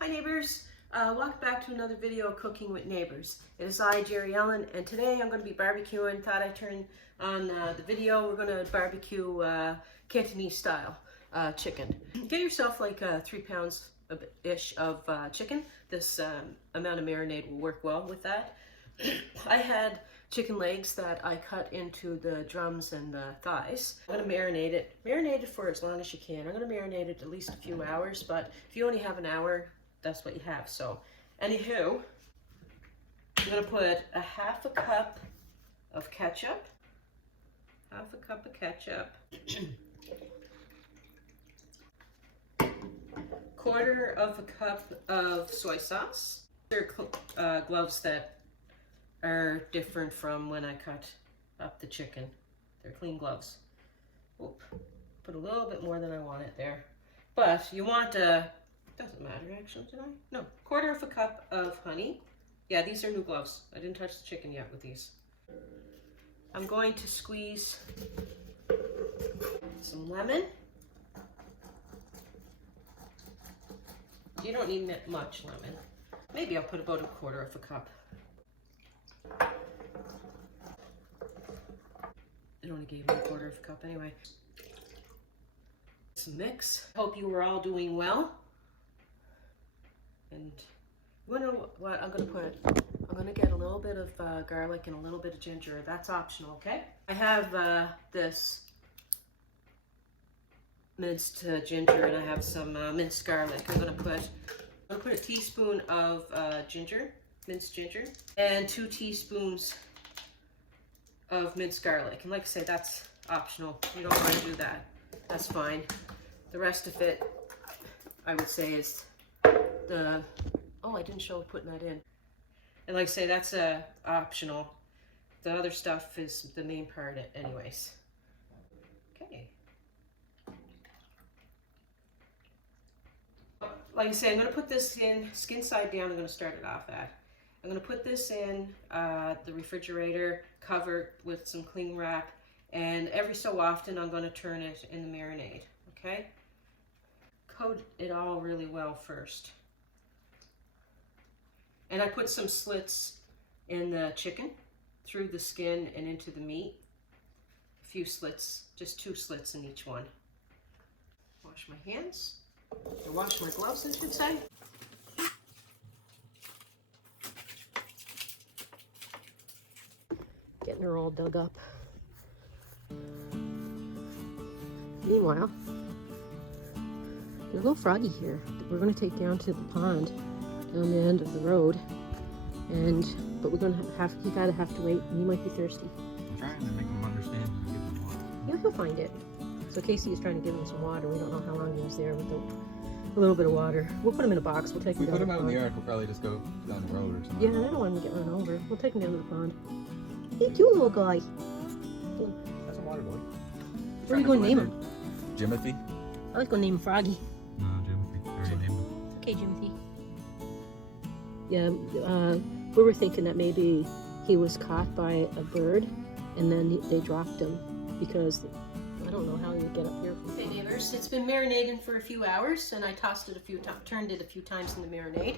Hi neighbors, welcome back to another video of Cooking with Neighbors. It is I, Jerry Ellen, and today I'm going to be barbecuing. Thought I'd turn on the video. We're going to barbecue Cantonese style chicken. Get yourself like 3 pounds-ish of chicken. This amount of marinade will work well with that. I had chicken legs that I cut into the drums and the thighs. I'm going to marinate it. Marinate it for as long as you can. I'm going to marinate it at least a few hours, but if you only have an hour, that's what you have. So, anywho, I'm going to put a half a cup of ketchup. Half a cup of ketchup. Quarter of a cup of soy sauce. There are gloves that are different from when I cut up the chicken. They're clean gloves. Oop, put a little bit more than I wanted there. But you want doesn't matter actually, did I? No, quarter of a cup of honey. Yeah, these are new gloves. I didn't touch the chicken yet with these. I'm going to squeeze some lemon. You don't need much lemon. Maybe I'll put about a quarter of a cup. It only gave me a quarter of a cup anyway. Some mix. Hope you are all doing well. And you know what I'm gonna put? I'm gonna get a little bit of garlic and a little bit of ginger. That's optional, okay? I have this minced ginger and I have some minced garlic. I'm gonna put a teaspoon of ginger, minced ginger, and 2 teaspoons of minced garlic. And like I say, that's optional. You don't want to do that. That's fine. The rest of it, I would say, is I didn't show putting that in. And like I say, that's optional. The other stuff is the main part anyways. Okay. Like I say, I'm going to put this in skin side down. I'm going to start it off at. I'm going to put this in the refrigerator, covered with some cling wrap, and every so often I'm going to turn it in the marinade, okay? Coat it all really well first. And I put some slits in the chicken, through the skin and into the meat. A few slits, just 2 slits in each one. Wash my hands, or wash my gloves, I should say. Getting her all dug up. Meanwhile, there's a little froggy here that we're going to take down to the pond down the end of the road, but we're going to you gotta have to wait. He might be thirsty. I'm trying to make him understand and give him water. Yeah, he'll find it. So Casey is trying to give him some water. We don't know how long he was there without a little bit of water. We'll put him in a box. We'll take him down. Put him out in the yard. We'll probably just go down the road or something. Yeah, I don't want him to get run over. We'll take him down to the pond. Hey, you little guy. That's a water boy. Where are you going to name him? Jimothy. I like to name him Froggy. No, Jimothy. I already named him. Okay, Jimothy. Yeah, we were thinking that maybe he was caught by a bird and then they dropped him because I don't know how he would get up here. Okay, neighbors, it's been marinating for a few hours and I tossed it a few times, turned it a few times in the marinade.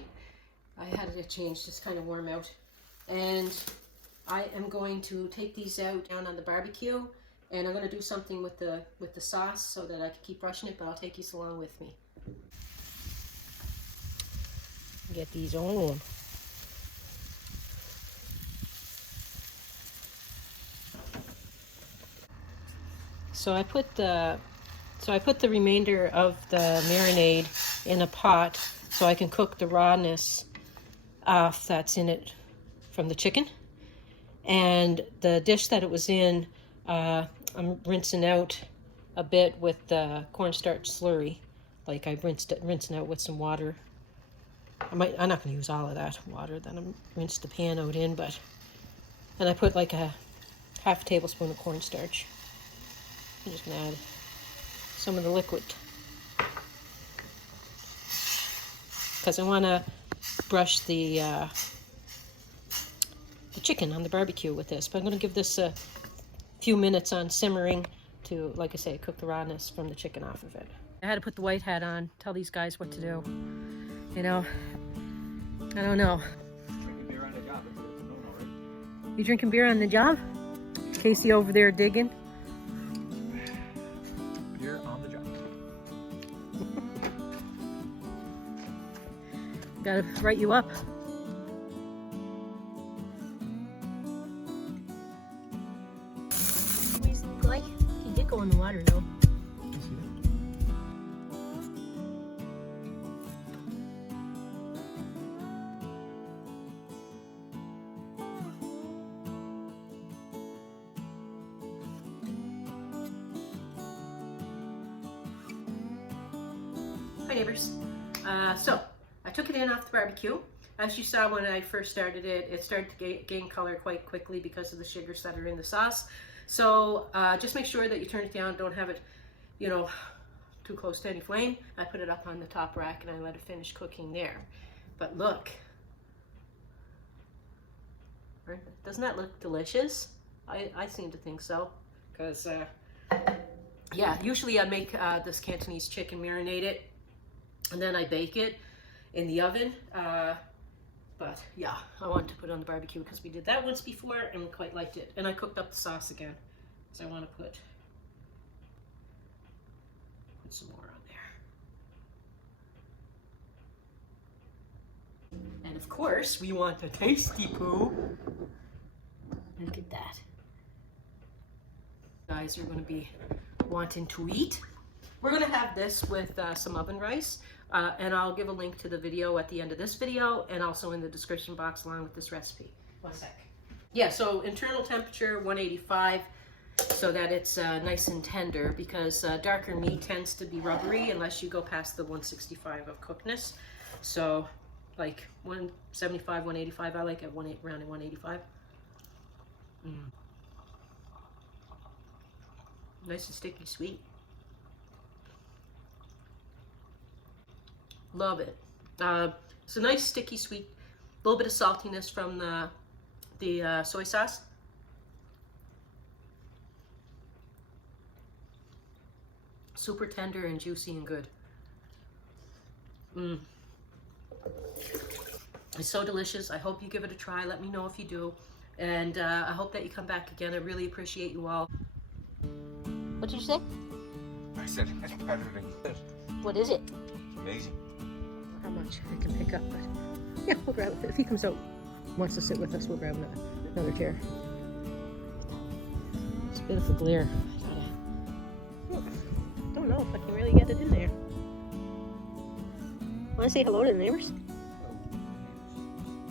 I had it changed, it's kind of warm out. And I am going to take these out down on the barbecue and I'm going to do something with the sauce so that I can keep brushing it, but I'll take these along with me. Get these on. So I put the remainder of the marinade in a pot so I can cook the rawness off that's in it from the chicken. And the dish that it was in, I'm rinsing out a bit with the cornstarch slurry. Like I rinsing out with some water. I'm not going to use all of that water that I rinsed the pan out in, and I put like a half tablespoon of cornstarch. I'm just going to add some of the liquid because I want to brush the chicken on the barbecue with this. But I'm going to give this a few minutes on simmering to, like I say, cook the rawness from the chicken off of it. I had to put the white hat on, tell these guys what to do. You know, I don't know. Drinking beer on the job. It's a no-no, right? You drinking beer on the job? Casey over there digging. Beer on the job. Gotta write you up. Like he did go in the water though. Hi neighbors. So I took it in off the barbecue. As you saw when I first started it, it started to gain color quite quickly because of the sugars that are in the sauce. So just make sure that you turn it down. Don't have it, you know, too close to any flame. I put it up on the top rack and I let it finish cooking there. But look, doesn't that look delicious? I seem to think so, because yeah, usually I make this Cantonese chicken, marinate it, and then I bake it in the oven. But yeah, I wanted to put it on the barbecue because we did that once before and we quite liked it. And I cooked up the sauce again, so I want to put some more on there. And of course, we want the tasty poo. Look at that. Guys are going to be wanting to eat. We're going to have this with some oven rice. And I'll give a link to the video at the end of this video and also in the description box along with this recipe. One sec. Yeah, so internal temperature 185 so that it's nice and tender, because darker meat tends to be rubbery unless you go past the 165 of cookedness. So like 175, 185, I like it around 185. Nice and sticky sweet. Love it. It's a nice sticky sweet, a little bit of saltiness from the soy sauce. Super tender and juicy and good. It's so delicious. I hope you give it a try. Let me know if you do. And I hope that you come back again. I really appreciate you all. What did you say? I said it's better than this. What is it? It's amazing. How much I can pick up, but yeah, we'll grab it. If he comes out, wants to sit with us, we'll grab another chair. It's a bit of a glare. I don't know if I can really get it in there. Want to say hello to the neighbors?